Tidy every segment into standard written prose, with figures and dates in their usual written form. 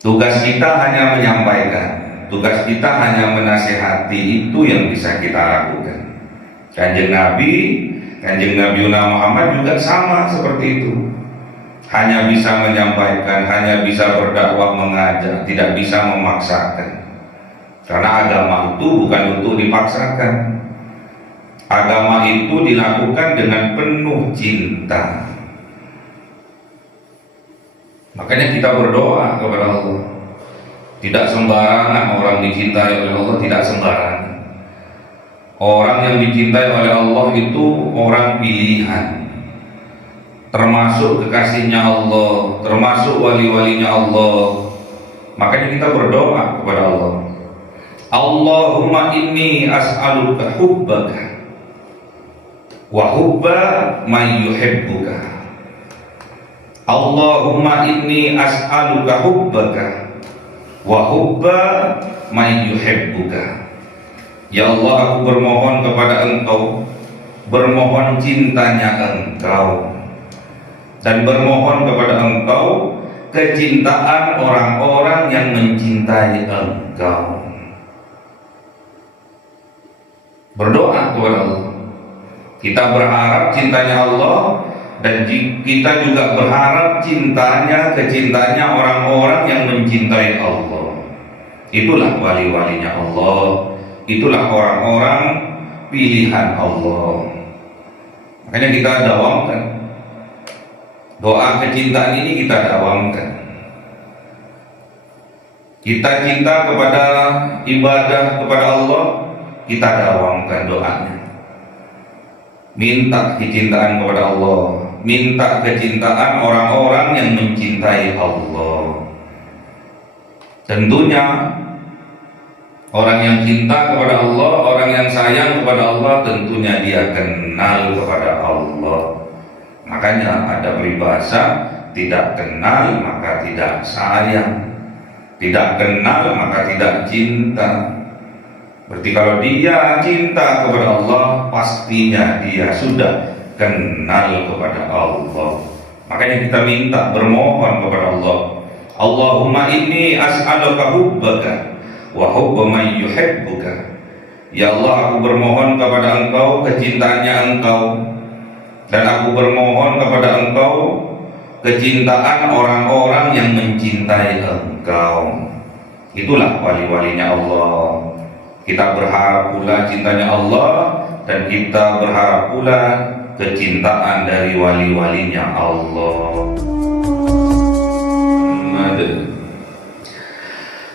Tugas kita hanya menyampaikan, tugas kita hanya menasihati, itu yang bisa kita lakukan. Kanjeng Nabi Muhammad juga sama seperti itu. Hanya bisa menyampaikan, hanya bisa berdakwah, mengajak, tidak bisa memaksakan. Karena agama itu bukan untuk dipaksakan. Agama itu dilakukan dengan penuh cinta. Makanya kita berdoa kepada Allah. Tidak sembarangan orang dicintai oleh Allah, tidak sembarangan. Orang yang dicintai oleh Allah itu orang pilihan, termasuk kekasihnya Allah, termasuk wali-walinya Allah. Makanya kita berdoa kepada Allah. Allahumma inni as'aluka hubbaka wa hubba man yuhibbuka. Allahumma inni as'aluka hubbaka wa hubba man yuhibbuka. Ya Allah, aku bermohon kepada Engkau, bermohon cintanya Engkau, dan bermohon kepada Engkau kecintaan orang-orang yang mencintai Engkau. Berdoa kepada Allah. Kita berharap cintanya Allah, dan kita juga berharap cintanya, kecintanya orang-orang yang mencintai Allah. Itulah wali-walinya Allah, itulah orang-orang pilihan Allah. Makanya kita dawamkan doa kecintaan ini, kita dawamkan. Kita cinta kepada ibadah kepada Allah, kita dawamkan doanya. Minta kecintaan kepada Allah, minta kecintaan orang-orang yang mencintai Allah. Tentunya orang yang cinta kepada Allah, orang yang sayang kepada Allah, tentunya dia kenal kepada Allah. Makanya ada peribahasa, tidak kenal maka tidak sayang, tidak kenal maka tidak cinta. Berarti kalau dia cinta kepada Allah, pastinya dia sudah kenal kepada Allah. Makanya kita minta, bermohon kepada Allah. Allahumma inni as'aluka hubbaka wa hubba man yuhibbuka. Ya Allah, aku bermohon kepada Engkau kecintaannya Engkau, dan aku bermohon kepada Engkau kecintaan orang-orang yang mencintai Engkau. Itulah wali-walinya Allah. Kita berharap pula cintanya Allah, dan kita berharap pula kecintaan dari wali-walinya Allah.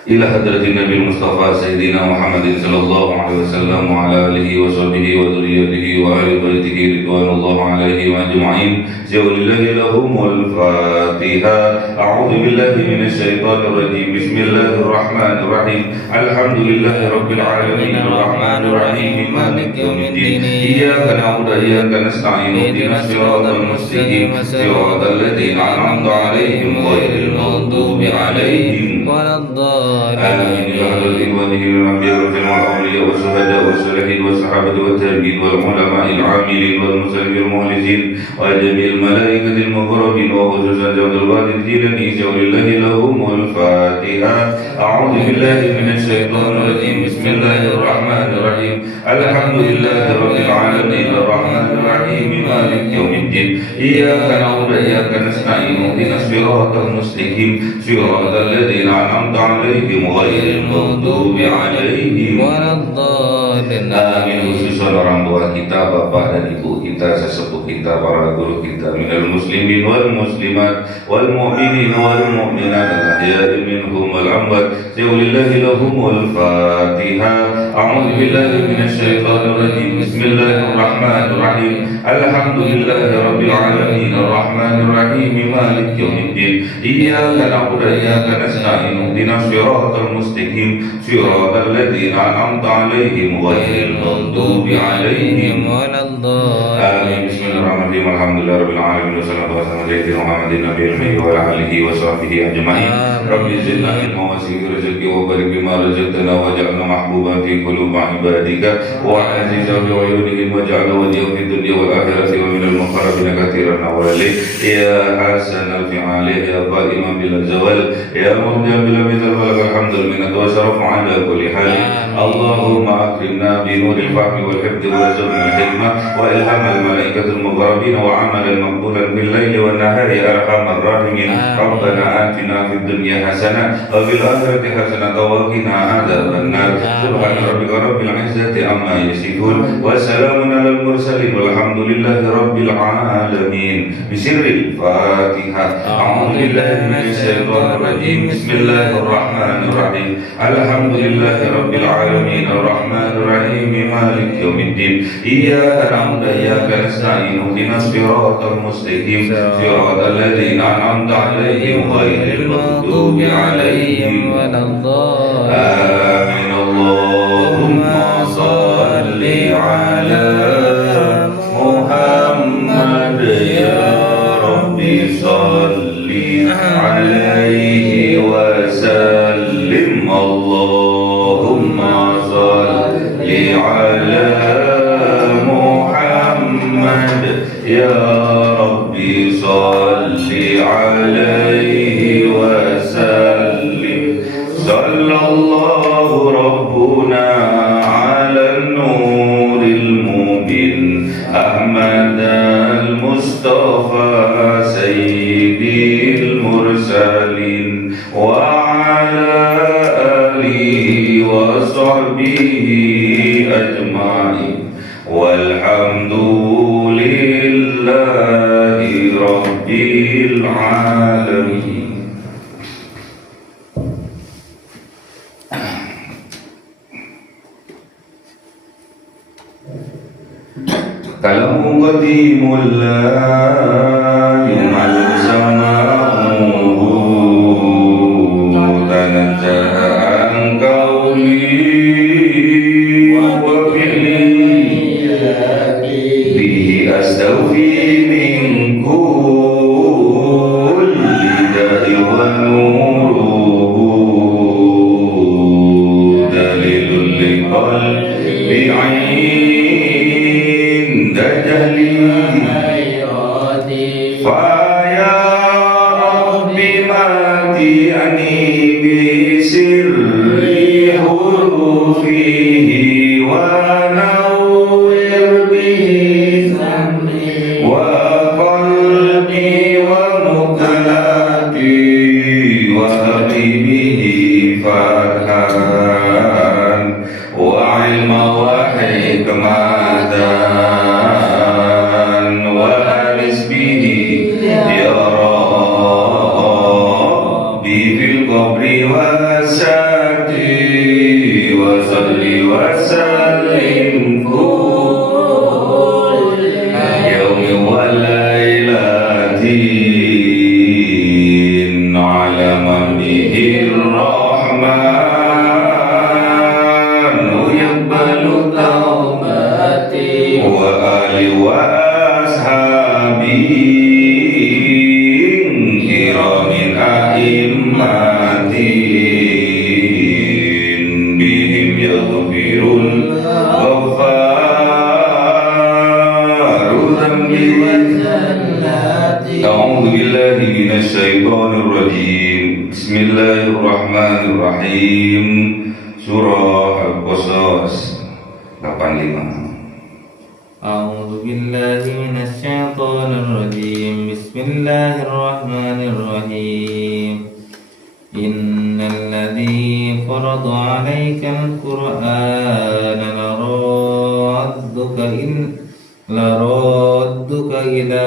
Ila hadratin Nabi Mustafa Sayyidina Muhammadin sallallahu alaihi wasallam wa ala alihi wa sahbihi wa dhurriyyatihi wa ahli baitihi ridwanullah alaihi wa ajma'in. Jawlillahi lahumul Fatiha. A'udzu billahi minasy syaithanir rajim. Bismillahirrahmanirrahim. Alhamdulillahi rabbil alamin arrahmanir rahim maliki yaumiddin. Iyyaka na'budu wa iyyaka nasta'in. Ihdinas siratal mustaqim. Siratal ladzina an'amta 'alaihim ghairil maghdubi 'alaihim waladdallin. آمين. يا أهل الإيمان والأنبياء والأولياء والشهداء والصالحين والصحابة والتابعين والعلماء العاملين والمسلمين المخلصين وجميع الملائكة المقربين وخصوصا جود القادر الجيلاني ولله لهم الفاتحة. أعوذ بالله من الشيطان الرجيم. بسم الله الرحمن الرحيم. الحمد لله رب العالمين الرحمن الرحيم مالك يوم الدين. إياك نعبد وإياك نستعين. اهدنا الصراط المستقيم صراط الذين أنعمت عليهم غير المغضوب عليهم waladdallin. Amin. Khususan orang tua kita, bapak dan ibu kita, sesepuh kita, para guru kita, minal muslimin wal muslimat wal mu'minin wal mu'minat al-ahya'i minhum wal amwat. Lillahi lahumul Fatiha. A'udzu billahi minasy syaithanir rajim. Bismillahir rahmanir rahim. Alhamdulillahi rabbil alamin arrahmanir rahim maliki yaumiddin. Iyyaka na'budu wa iyyaka nasta'in. Ihdinas siratal mustaqim siratal ladzina an'amta 'alaihim ghairil maghdubi 'alaihim waladdallin. Amin. Bismillahirrahmanirrahim. Alhamdulillahi rabbil alamin wassalatu wassalamu ala sayyidina Muhammadin nabiyil ummi wa ala alihi wa sahbihi ajma'in. Rabbi zidna ilma wa zid rizqi wa barik bima razaqtana waj'alna mahbuban fi qulubi عبادك وعزيز بعيونهم واجعل وليا في الدنيا والآخرة ومن المقربين كثيرا وولي يا حسن الفعال يا قائما بلا زوال يا مرجا بلا مثل ولك الحمد منك وشرف على كل حال اللهم أكرمنا بنور الفهم والحفظ ورزقنا الحكمة وإلهام الملائكة المقربين وعملا مقبولا بالليل والنهار يا أرحم الراحمين ربنا آتنا في الدنيا حسنة وفي الآخرة حسنة وقنا عذاب النار سبحان ربك رب العزة عما يصفون وسلام على المرسلين والحمد لله رب العالمين بسر الفاتحة أعوذ بالله من الشيطان الرجيم بسم الله الرحمن الرحيم الحمد لله رب العالمين الرحمن الرحيم مالك يوم الدين إياك نعبد وإياك نستعين اهدنا الصراط المستقيم صراط الذين أنعمت عليهم غير المغضوب عليهم ولا الضالين آمين اللهم صل على محمد يا رب صل عليه وسلم اللهم صل على محمد يا رب صل عليه وسلم صلى الله ربنا على النور المبين أحمد المصطفى سيدي المرسلين وعلى آله وصحبه أجمعين والحمد لله رب العالمين. كلام قديم لا يمل سماعه تنزه عن قولي به أستوفي من كل داء ونوره دليل لقلبي عند جهلي فيا رب ماتعني بسر حروفه ونور به وقلبي ومكلاتي وهدي به فتحان وعلم وحكمة وأنس به يا ربي في القبر وساتي وصل وسلم كل يوم وليلة على من به الرحمن يقبل توبتي وآلي وأصحابي كرام أئمتي بهم يغفر الغفار ذنبي أعوذ بالله من الشيطان الرجيم بسم الله الرحمن الرحيم Surah Al-Qasas 85. أعوذ بالله من الشيطان الرجيم بسم الله الرحمن الرحيم إن الذي فرض عليك القرآن لرادك إلى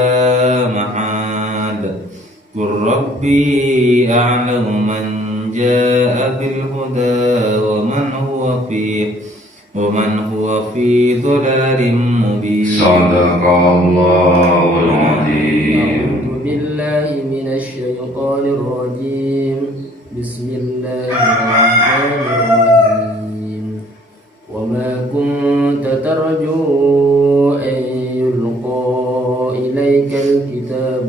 معاد قل ربي أعلم من جاء بالهدى ومن هو في ضلال مبين. صدق الله العظيم. أعوذ بالله من الشيطان الرجيم بسم الله الرحمن الرحيم وما كنت ترجو أن يلقى إليك الكتاب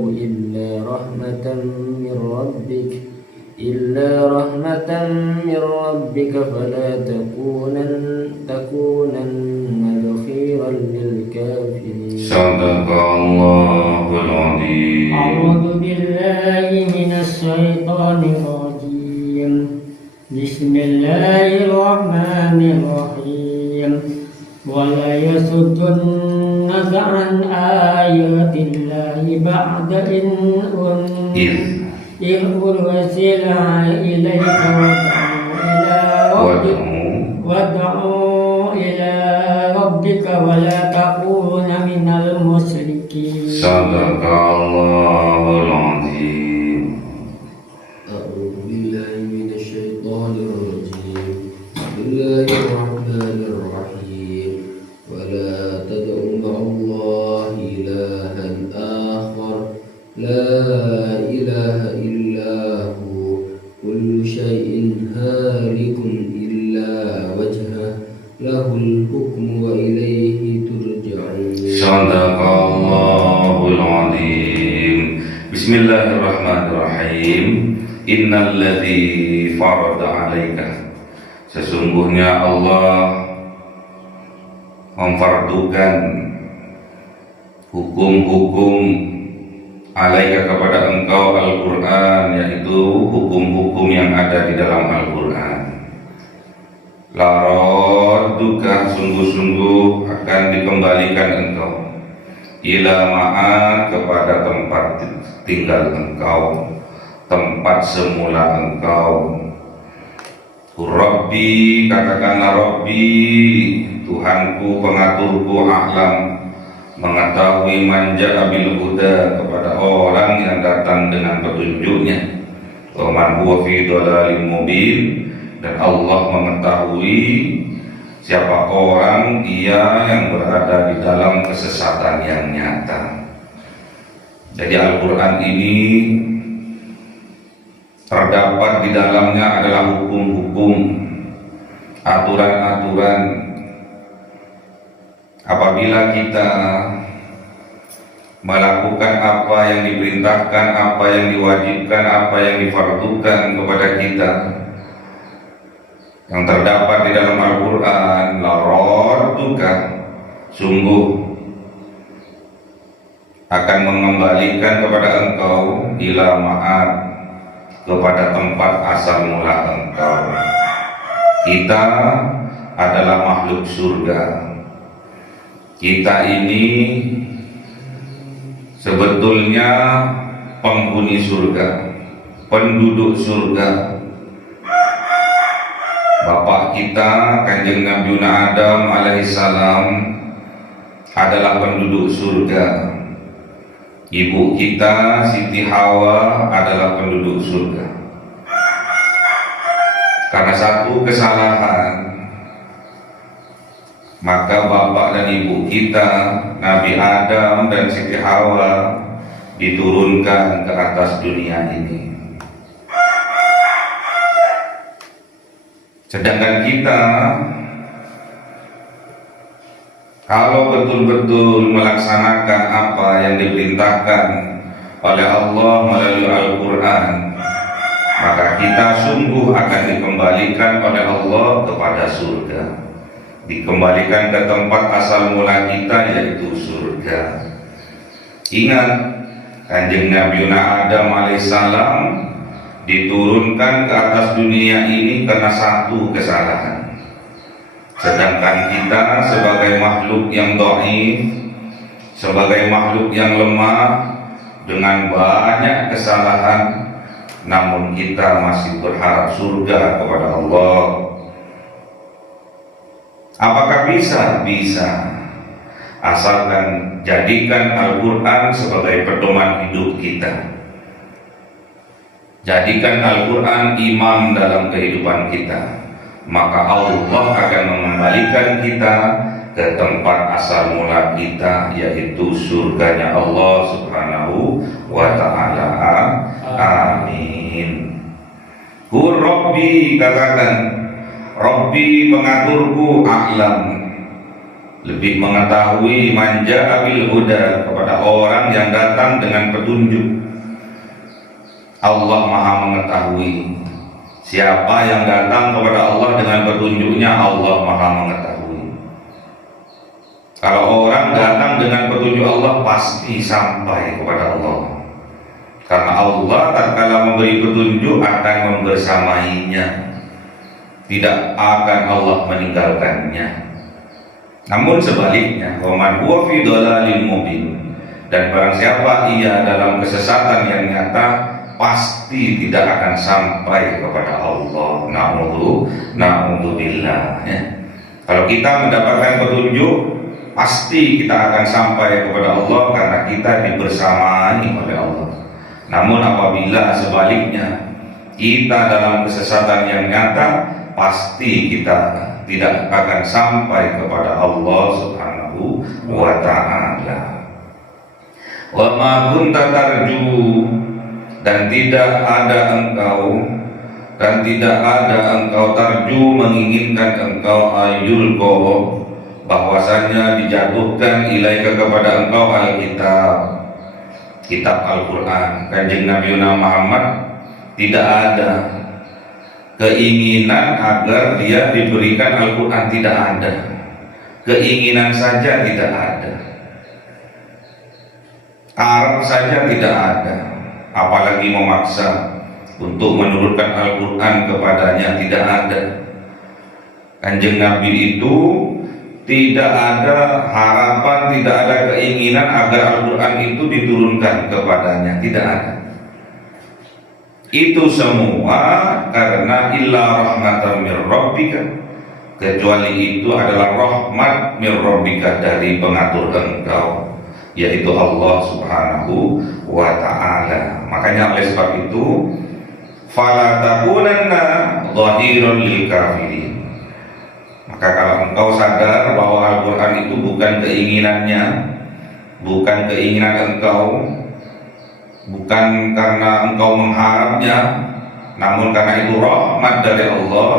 إلا رحمة رحمة من ربك فلا تكونن ظهيرا للكافرين. صدق الله العظيم. أعوذ بالله من الشيطان الرجيم. بسم الله الرحمن الرحيم. ولا يصدنك عن آيات الله بعد إذ أرسلها إليك وادعوا إلى ربك ولا تكون من المشركين. صدق الله العظيم. أعوذ بالله من الشيطان الرجيم. بسم الله الرحمن الرحيم. ولا تدع مع الله إلها آخر لا إله إلا هو كل شيء هالك إلا وجهه له الحكم وإليه ترجعون. صدق الله العظيم. بسم الله الرحمن الرحيم. Innalladzi farada 'alaika, sesungguhnya Allah memfardukan hukum-hukum alaika kepada engkau Al-Quran, yaitu hukum-hukum yang ada di dalam Al-Quran. Laradduka, sungguh-sungguh akan dikembalikan engkau, ila ma'ad, kepada tempat tinggal engkau, tempat semula engkau. Rabbi, katakanlah Rabbi, Tuhanku, pengaturku, a'lam, mengetahui manja bil huda, kepada orang yang datang dengan petunjuknya. Wa man huwa fi dhalalim mubin, dan Allah mengetahui siapa orang ia yang berada di dalam kesesatan yang nyata. Jadi Al-Quran ini terdapat di dalamnya adalah hukum-hukum, aturan-aturan. Apabila kita melakukan apa yang diperintahkan, apa yang diwajibkan, apa yang difardukan kepada kita, yang terdapat di dalam Al-Quran, laradduka, sungguh akan mengembalikan kepada engkau, ila ma'ad, kepada tempat asal mula engkau. Kita adalah makhluk surga. Kita ini sebetulnya penghuni surga, penduduk surga. Bapak kita Kanjeng Nabi Adam alaihissalam adalah penduduk surga. Ibu kita Siti Hawa adalah penduduk surga. Karena satu kesalahan, maka bapak dan ibu kita Nabi Adam dan Siti Hawa diturunkan ke atas dunia ini. Sedangkan kita, kalau betul-betul melaksanakan apa yang diperintahkan oleh Allah melalui Al-Quran, maka kita sungguh akan dikembalikan oleh Allah kepada surga, dikembalikan ke tempat asal mula kita, yaitu surga. Ingat, Kanjeng Nabi Adam alaihissalam diturunkan ke atas dunia ini karena satu kesalahan. Sedangkan kita sebagai makhluk yang dhaif, sebagai makhluk yang lemah, dengan banyak kesalahan, namun kita masih berharap surga kepada Allah. Apakah bisa? Bisa, asalkan jadikan Al-Quran sebagai pedoman hidup kita. Jadikan Al-Quran imam dalam kehidupan kita, maka Allah akan mengembalikan kita ke tempat asal mula kita, yaitu surganya Allah Subhanahu wa ta'ala. Amin. Qur Rabbi, katakan Rabbi, pengaturku, a'lam, lebih mengetahui, manja bil huda, kepada orang yang datang dengan petunjuk. Allah maha mengetahui Siapa yang datang kepada Allah dengan petunjuknya, Allah Maha mengetahui. Kalau orang datang dengan petunjuk Allah, pasti sampai kepada Allah. Karena Allah tatkala memberi petunjuk akan membersamainya, tidak akan Allah meninggalkannya. Namun sebaliknya, waman huwa fi dhalalin mubin, dan barang siapa ia dalam kesesatan yang nyata, pasti tidak akan sampai kepada Allah. Na'udzubillah, ya. Kalau kita mendapatkan petunjuk, pasti kita akan sampai kepada Allah karena kita dibersamai oleh Allah. Namun apabila sebaliknya, kita dalam kesesatan yang nyata, pasti kita tidak akan sampai kepada Allah Subhanahu wa ta'ala. Wa ma kunta tarju, dan tidak ada engkau tarju menginginkan engkau ayulko, bahwasanya dijatuhkan ilaika kepada engkau kitab Al-Quran. Kanjeng Nabi Muhammad tidak ada keinginan agar dia diberikan Al-Quran, tidak ada. Keinginan saja tidak ada, Arab saja tidak ada, apalagi memaksa untuk menurunkan Al-Quran kepadanya, tidak ada. Kanjeng Nabi itu tidak ada harapan, tidak ada keinginan agar Al-Quran itu diturunkan kepadanya, tidak ada. Itu semua karena illa rahmatan mir rabbika, kecuali itu adalah rahmat mir rabbika, dari pengatur engkau, yaitu Allah Subhanahu wa ta'ala. Makanya oleh sebab itu, fala takunanna dhahiran lil kafirin. Maka kalau engkau sadar bahwa Al-Quran itu bukan keinginannya, bukan keinginan engkau, bukan karena engkau mengharapnya, namun karena itu rahmat dari Allah,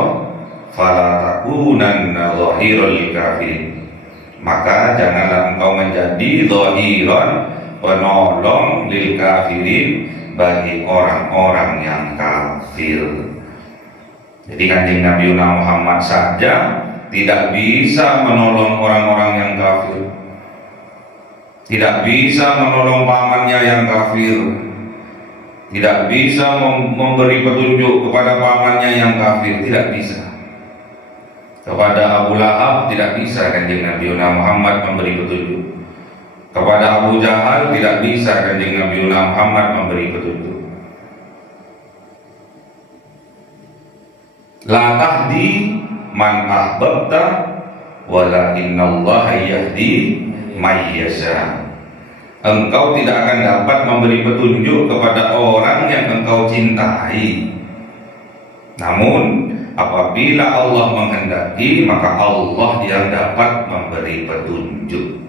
fala takunanna dhahiran lil kafirin, maka janganlah engkau menjadi dhahiran, penolong, lil kafirin, bagi orang-orang yang kafir. Jadi Kanjeng Nabi Muhammad saja tidak bisa menolong orang-orang yang kafir, tidak bisa menolong pamannya yang kafir, tidak bisa memberi petunjuk kepada pamannya yang kafir, tidak bisa. Kepada Abu Lahab tidak bisa Kanjeng Nabi Muhammad memberi petunjuk. Kepada Abu Jahal tidak bisa Kanjeng Nabi Muhammad memberi petunjuk. La tahdi man ahbabta walakinnallaha yahdi may yasha. Engkau tidak akan dapat memberi petunjuk kepada orang yang engkau cintai. Namun apabila Allah menghendaki, maka Allah yang dapat memberi petunjuk.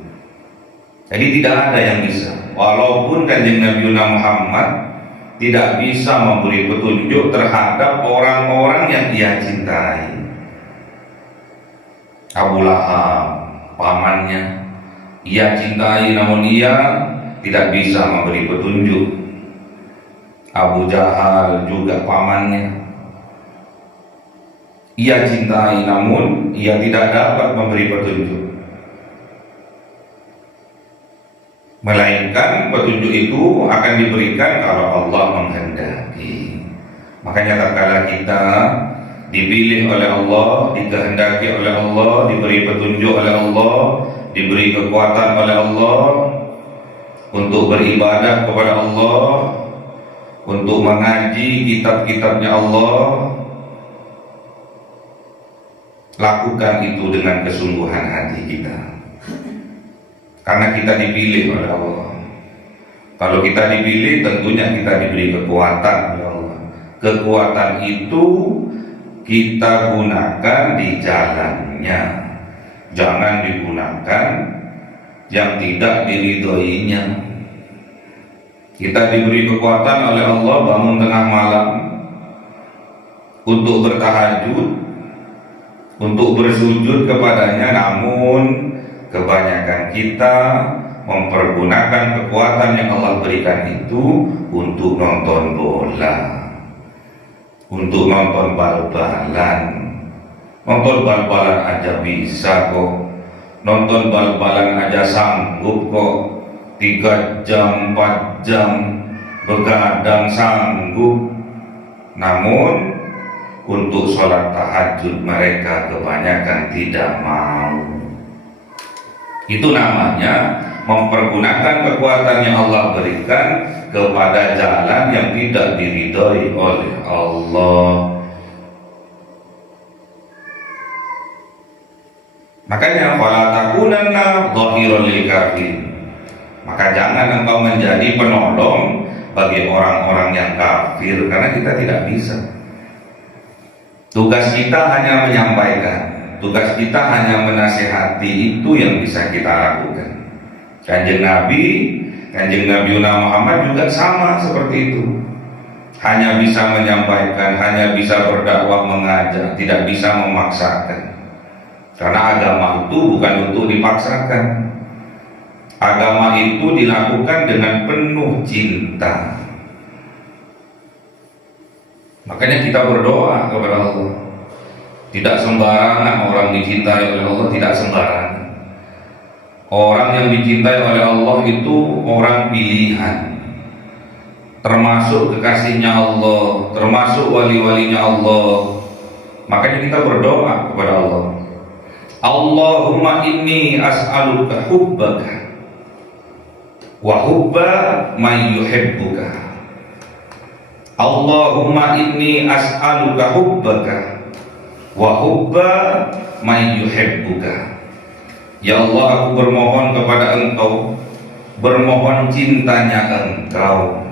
Jadi tidak ada yang bisa. Walaupun Kanjeng Nabi Muhammad tidak bisa memberi petunjuk terhadap orang-orang yang ia cintai. Abu Lahab, pamannya, ia cintai namun ia tidak bisa memberi petunjuk. Abu Jahal juga pamannya, ia cintai namun ia tidak dapat memberi petunjuk. Melainkan petunjuk itu akan diberikan kalau Allah menghendaki. Makanya tatkala kita dipilih oleh Allah, dikehendaki oleh Allah, diberi petunjuk oleh Allah, diberi kekuatan oleh Allah untuk beribadah kepada Allah, untuk mengaji kitab-kitabnya Allah, lakukan itu dengan kesungguhan hati kita, karena kita dipilih oleh Allah. Kalau kita dipilih, tentunya kita diberi kekuatan oleh Allah. Kekuatan itu kita gunakan di jalannya, jangan digunakan yang tidak diridhoinya. Kita diberi kekuatan oleh Allah bangun tengah malam untuk bertahajud, untuk bersujud kepadanya, namun kebanyakan kita mempergunakan kekuatan yang Allah berikan itu untuk nonton bola, untuk nonton bal-balan. Nonton bal-balan aja bisa kok, nonton bal-balan aja sanggup kok, 3 jam 4 jam begadang sanggup. Namun untuk sholat tahajud mereka kebanyakan tidak mau. Itu namanya mempergunakan kekuatan yang Allah berikan kepada jalan yang tidak diridhoi oleh Allah. Makanya fala takunanna dhahiran lil kafirin. Maka jangan engkau menjadi penolong bagi orang-orang yang kafir, karena kita tidak bisa. Tugas kita hanya menyampaikan, tugas kita hanya menasihati, itu yang bisa kita lakukan. Kanjeng Nabi Muhammad juga sama seperti itu. Hanya bisa menyampaikan, hanya bisa berdakwah, mengajak, tidak bisa memaksakan. Karena agama itu bukan untuk dipaksakan. Agama itu dilakukan dengan penuh cinta. Makanya kita berdoa kepada Allah. Tidak sembarangan orang dicintai oleh Allah, tidak sembarangan. Orang yang dicintai oleh Allah itu orang pilihan, termasuk kekasihnya Allah, termasuk wali-walinya Allah. Makanya kita berdoa kepada Allah. Allahumma inni as'aluka hubbaka wa hubba man yuhibbuka. Allahumma inni as'aluka hubbaka wa hubba man yuhibbuka. Ya Allah, aku bermohon kepada Engkau, bermohon cintanya Engkau,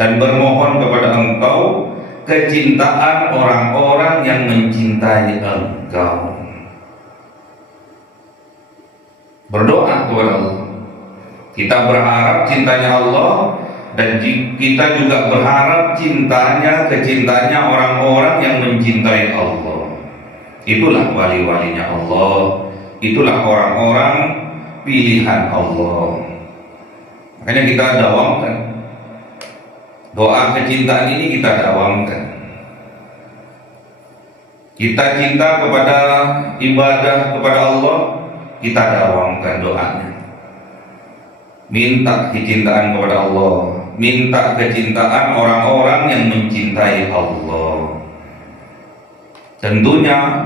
dan bermohon kepada Engkau kecintaan orang-orang yang mencintai Engkau. Berdoa kepada Allah. Kita berharap cintanya Allah, dan kita juga berharap kecintaannya orang-orang yang mencintai Allah. Itulah wali-walinya Allah, itulah orang-orang pilihan Allah. Makanya kita dawamkan doa kecintaan ini, kita dawamkan. Kita cinta kepada ibadah kepada Allah, kita dawamkan doanya. Minta kecintaan kepada Allah, minta kecintaan orang-orang yang mencintai Allah. Tentunya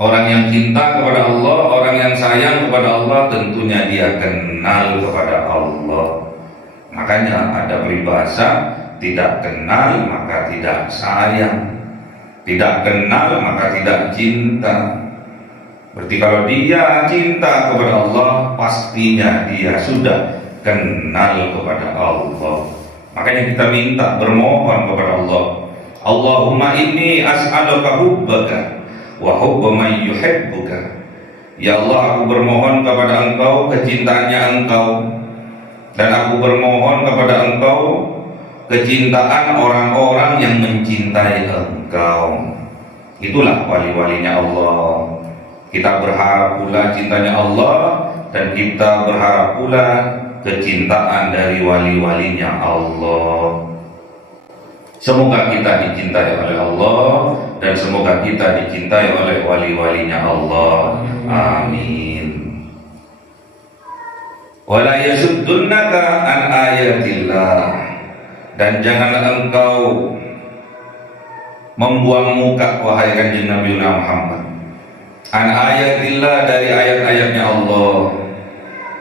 orang yang cinta kepada Allah, orang yang sayang kepada Allah, tentunya dia kenal kepada Allah. Makanya ada peribahasa, tidak kenal maka tidak sayang, tidak kenal maka tidak cinta. Berarti kalau dia cinta kepada Allah, pastinya dia sudah kenal kepada Allah. Makanya kita minta, bermohon kepada Allah. Allahumma inni as'aluka hubbaka wa hubba man yuhibbuka. Ya Allah, aku bermohon kepada Engkau kecintaannya Engkau, dan aku bermohon kepada Engkau kecintaan orang-orang yang mencintai Engkau. Itulah wali-walinya Allah. Kita berharap pula cintanya Allah, dan kita berharap pula kecintaan dari wali-walinya Allah. Semoga kita dicintai oleh Allah, dan semoga kita dicintai oleh wali-walinya Allah. Amin. Wala yasuddunaka an ayatillah, dan janganlah engkau membuang muka, wahai kanjeng Nabi Muhammad, an ayatillah, dari ayat-ayatnya Allah,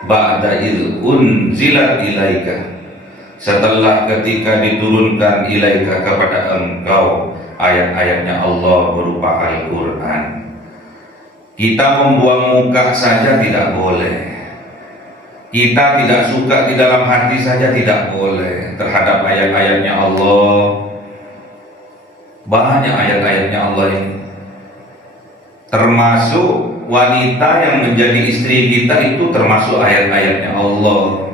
ba'da id unzilat ilaika, setelah ketika diturunkan ilaika kepada engkau ayat-ayatnya Allah berupa Al-Quran. Kita membuang muka saja tidak boleh, kita tidak suka di dalam hati saja tidak boleh terhadap ayat-ayatnya Allah. Banyak ayat-ayatnya Allah ini, termasuk wanita yang menjadi istri kita itu termasuk ayat-ayatnya Allah.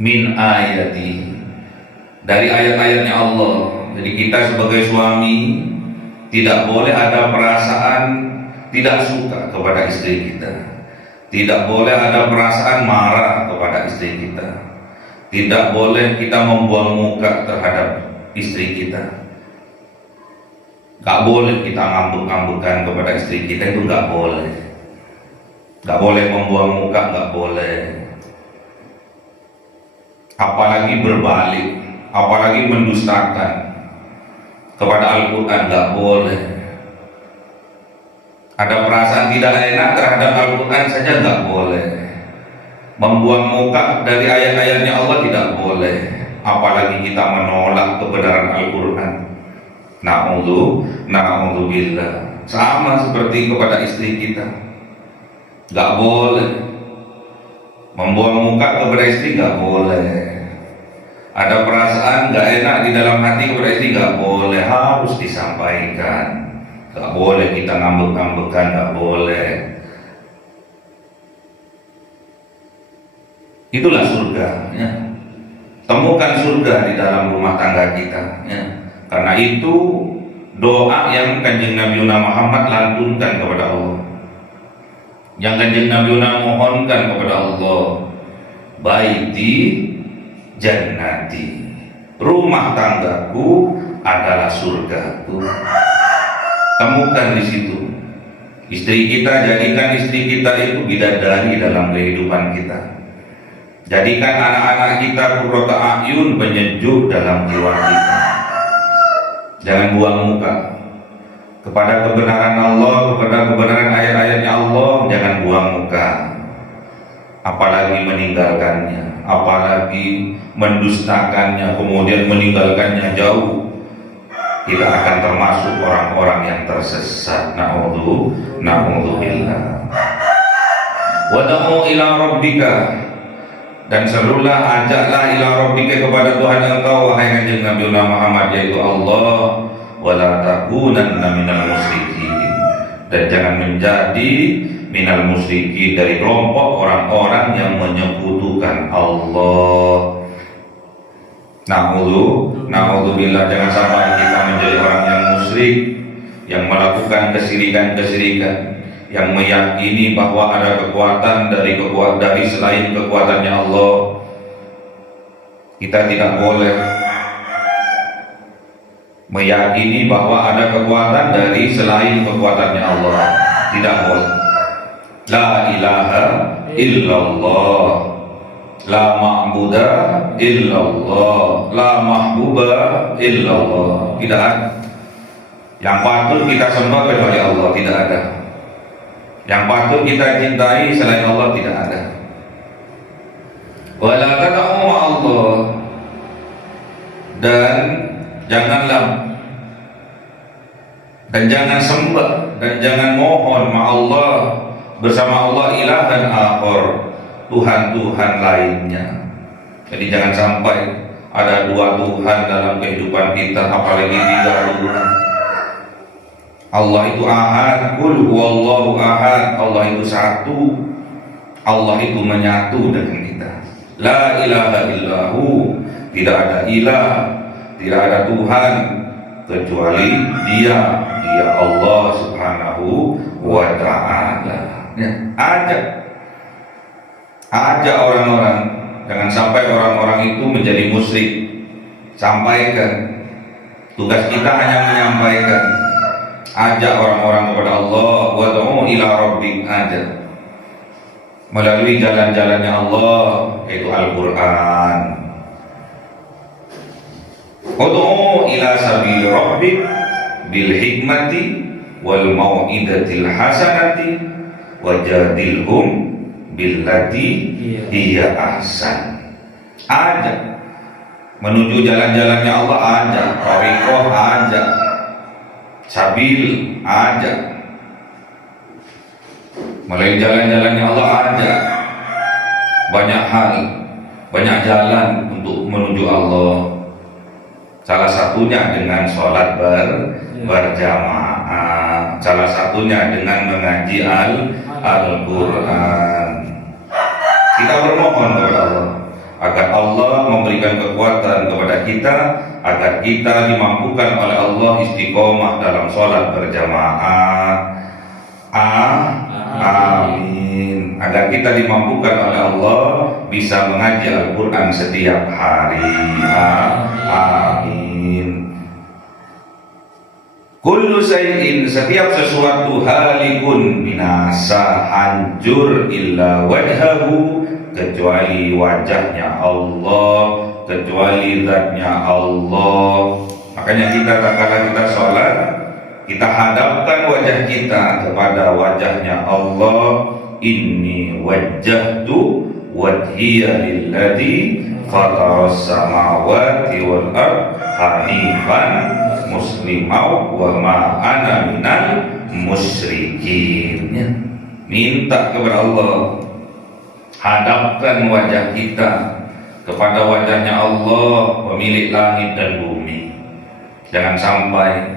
Min ayati, dari ayat-ayatnya Allah. Jadi kita sebagai suami tidak boleh ada perasaan tidak suka kepada istri kita, tidak boleh ada perasaan marah kepada istri kita, tidak boleh kita membuang muka terhadap istri kita. Gak boleh kita ngambek-ngambekan kepada istri kita, itu gak boleh. Gak boleh membuang muka, gak boleh. Apalagi berbalik, apalagi mendustakan kepada Al-Quran, gak boleh. Ada perasaan tidak enak terhadap Al-Quran saja gak boleh. Membuang muka dari ayat-ayatnya Allah tidak boleh. Apalagi kita menolak kebenaran Al-Quran. Na'udzubillah. Sama seperti kepada istri kita, gak boleh. Membuang muka kepada istri gak boleh. Ada perasaan gak enak di dalam hati kepada istri gak boleh, harus disampaikan. Gak boleh kita ngambek-ngambekan, gak boleh. Itulah surga, ya. Temukan surga di dalam rumah tangga kita, ya. Karena itu doa yang Kanjeng Nabi Muhammad lantunkan kepada Allah, yang Kanjeng Nabi mohonkan kepada Allah, baiti jannati, rumah tanggaku adalah surgaku. Temukan di situ. Istri kita, jadikan istri kita itu bidadari dalam kehidupan kita. Jadikan anak-anak kita qurrata a'yun, penyejuk dalam jiwa kita. Jangan buang muka kepada kebenaran Allah, kepada kebenaran ayat-ayatnya Allah. Jangan buang muka, apalagi meninggalkannya, apalagi mendustakannya, kemudian meninggalkannya jauh. Kita akan termasuk orang-orang yang tersesat. Na'udzubillah. Wad'u ila rabbika, dan serulah, ajaklah ila rabbika, kepada Tuhan engkau, wahai Kanjeng Nabi Muhammad, yaitu Allah. Wala takunanna minal musyrikin, dan jangan menjadi minal musyrikin, dari kelompok orang-orang yang menyekutukan Allah. Na'udzubillah, jangan sampai kita menjadi orang yang musyrik, yang melakukan kesirikan-kesirikan, yang meyakini bahwa ada kekuatan dari selain kekuatannya Allah. Kita tidak boleh meyakini bahwa ada kekuatan dari selain kekuatannya Allah. Tidak boleh. La ilaha illallah, la ma'buda illallah, la mahbuba illallah. Tidak ada yang patut kita sembah kecuali Allah, tidak ada. Yang patut kita cintai selain Allah, tidak ada. Wala tad'u Allah, dan jangan sembah dan jangan mohon ma'allah, bersama Allah, ilahan akhar, Tuhan-Tuhan lainnya. Jadi jangan sampai ada dua Tuhan dalam kehidupan kita, apalagi tiga Tuhan. Allah itu ahad, qul huwallahu ahad, Allah itu satu, Allah itu menyatu dengan kita. La ilaha illahu, tidak ada ilah, tidak ada Tuhan kecuali Dia Allah Subhanahu wa ta'ala. Ya, ajak orang-orang, jangan sampai orang-orang itu menjadi musyrik. Sampaikan, tugas kita hanya menyampaikan. Ajak orang-orang kepada Allah, wad'u ila rabbik, ajak melalui jalan-jalannya Allah, yaitu Al-Quran. Ud'u ila sabil rabbik bil hikmati wal mau'idatil hasanati wajadilhum billati hiya ahsan. Ajak menuju jalan-jalannya Allah, ajak thariqah, ajak sabil, ajak melalui jalan-jalannya Allah, ajak banyak hal, banyak jalan untuk menuju Allah. Salah satunya dengan sholat berjamaah, salah satunya dengan mengaji Al-Quran. Kita bermohon kepada Allah agar Allah memberikan kekuatan kepada kita, agar kita dimampukan oleh Allah istiqomah dalam sholat berjamaah. Amin. Agar kita dimampukan oleh Allah bisa mengaji Al-Quran setiap hari. Amin. Kullu syai'in, setiap sesuatu, halikun, binasa, hancur, illa wajhahu, kecuali wajahnya Allah, kecuali zatnya Allah. Makanya kita kala kita sholat, kita hadapkan wajah kita kepada wajahnya Allah. Inni wajjahtu wajhiya lilladzi fataras samawati wal ard hanifan muslimau wa ma ana minal musyrikin. Minta kepada Allah, hadapkan wajah kita kepada wajahnya Allah, pemilik langit dan bumi. Jangan sampai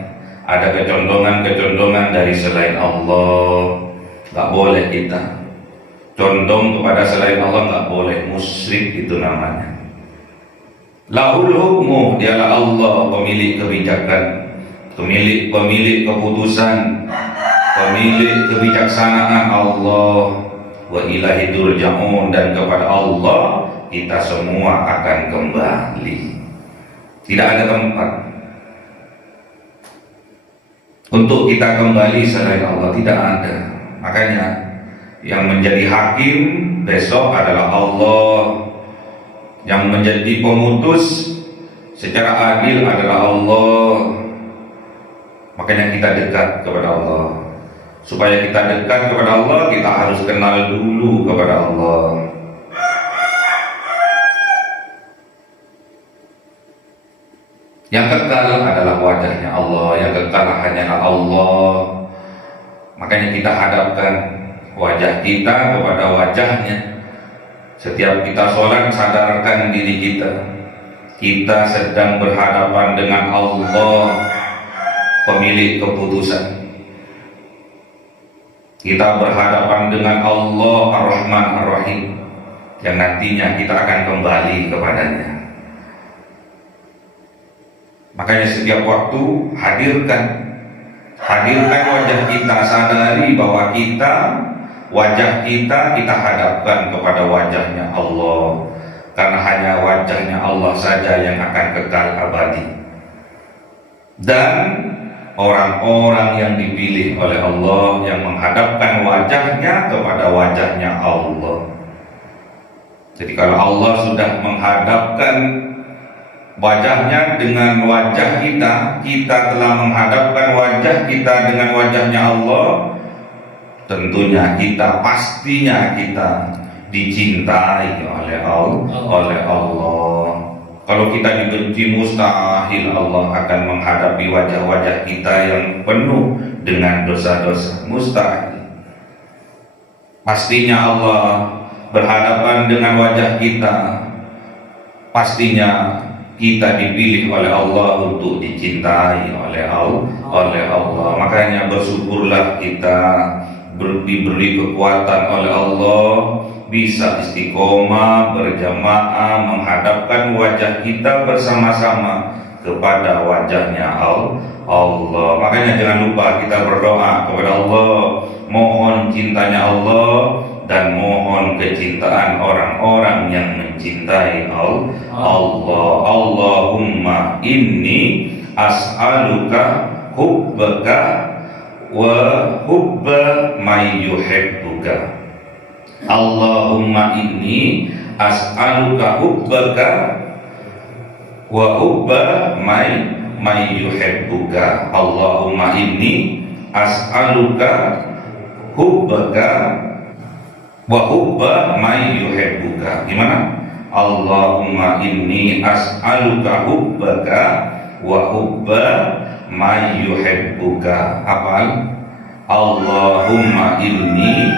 ada kecondongan-kecondongan dari selain Allah. Gak boleh kita condong kepada selain Allah, gak boleh. Musyrik itu namanya. Lahul hukmu, dialah Allah pemilik kebijakan, pemilik keputusan, pemilik kebijaksanaan Allah. Wa ilahi turja'un, dan kepada Allah kita semua akan kembali. Tidak ada tempat untuk kita kembali selain Allah, tidak ada. Makanya yang menjadi hakim besok adalah Allah, yang menjadi pemutus secara adil adalah Allah. Makanya kita dekat kepada Allah. Supaya kita dekat kepada Allah, kita harus kenal dulu kepada Allah. Yang kekal adalah wajahnya Allah, yang kekal hanyalah Allah. Makanya kita hadapkan wajah kita kepada wajahnya. Setiap kita sholat, sadarkan diri kita, kita sedang berhadapan dengan Allah, pemilik keputusan. Kita berhadapan dengan Allah Ar-Rahman Ar-Rahim, yang nantinya kita akan kembali kepadanya. Makanya setiap waktu hadirkan wajah kita, sadari bahwa wajah kita hadapkan kepada wajahnya Allah, karena hanya wajahnya Allah saja yang akan kekal abadi. Dan orang-orang yang dipilih oleh Allah yang menghadapkan wajahnya kepada wajahnya Allah. Jadi kalau Allah sudah menghadapkan wajahnya dengan wajah kita, kita telah menghadapkan wajah kita dengan wajahnya Allah, tentunya pastinya kita dicintai oleh Allah. Kalau kita dibenci, mustahil Allah akan menghadapi wajah-wajah kita yang penuh dengan dosa-dosa. Mustahil. Pastinya Allah berhadapan dengan wajah kita, pastinya kita dipilih oleh Allah untuk dicintai oleh Allah. Makanya bersyukurlah kita diberi kekuatan oleh Allah, bisa istiqomah berjamaah menghadapkan wajah kita bersama-sama kepada wajahnya Allah. Makanya jangan lupa kita berdoa kepada Allah, mohon cintanya Allah dan mohon kecintaan orang-orang yang mencintai Allah. Allahumma inni as'aluka hubbaka wa hubba may yuhibbuka. Allahumma inni as'aluka hubbaka wa hubba may yuhibbuka. Allahumma inni as'aluka hubbaka wa hubba may yuhibbuka. Gimana? Allahumma inni as'aluka hubbaka wa hubba may yuhibbuka. Hafal? Allahumma inni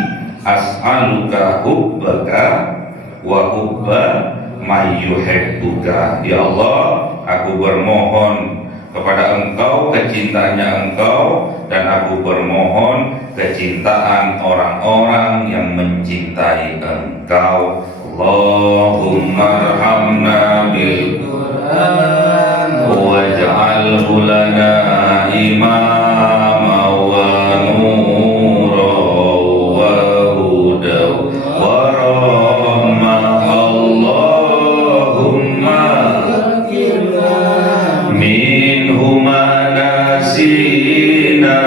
as'aluka hubbaka wa hubba may yuhibbuka. Ya Allah, aku bermohon kepada Engkau kecintaannya Engkau, dan aku bermohon kecintaan orang-orang yang mencintai Engkau. Allahumma arhamna bil Qur'an waj'alhu lana imama wa nura wa huda wa rahmah. Allahumma minhuma nasi زدنا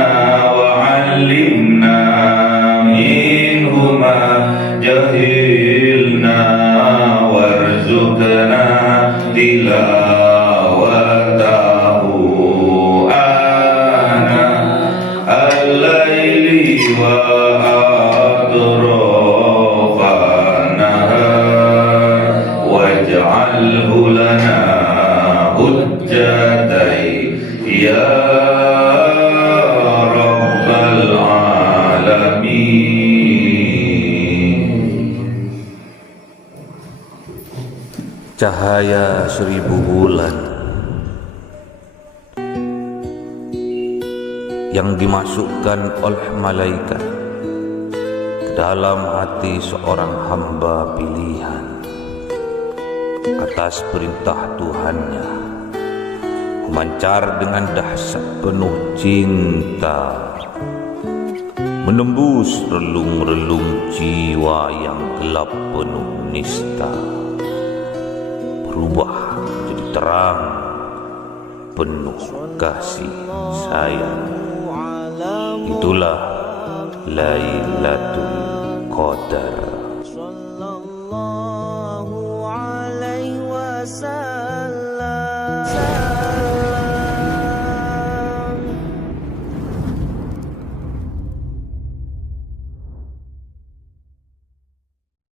وعلمنا منه ما جهلنا وارزقنا تلاوته آناء الليل وأطراف النهار واجعله لنا حجتين يا رب العالمين. Cahaya 1000 bulan yang dimasukkan oleh malaikat ke dalam hati seorang hamba pilihan atas perintah Tuhannya, memancar dengan dahsyat penuh cinta, menembus relung-relung jiwa yang gelap penuh nista, berubah menjadi terang penuh kasih sayang. Itulah Lailatul Qadar.